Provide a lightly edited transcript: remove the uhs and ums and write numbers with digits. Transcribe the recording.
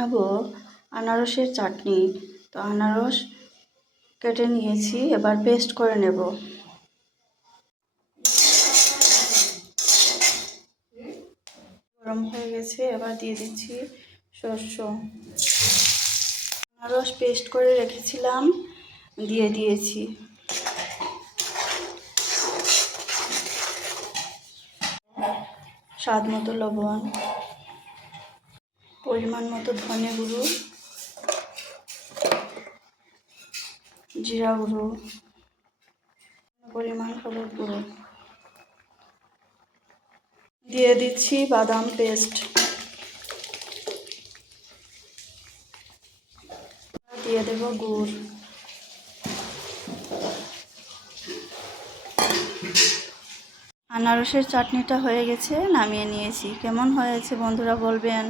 বানাবো আনারসের চাটনি। তো আনারস কেটে নিয়েছি, এবার পেস্ট করে নেব। গরম হয়ে গেছে, এবার দিয়ে দিচ্ছি সরষে। আনারস পেস্ট করে রেখেছিলাম, দিয়ে দিয়েছি। স্বাদ মতো লবণ, পরিমাণ মতো ধনে গুঁড়ো, জিরা গুঁড়ো, পরিমাণ হলুদ গুঁড়ো, দিয়ে দিচ্ছি বাদাম পেস্ট, দিয়ে দেব গুড়। আনারসের চাটনিটা হয়ে গেছে, নামিয়ে নিয়েছি। কেমন হয়েছে বন্ধুরা বলবেন।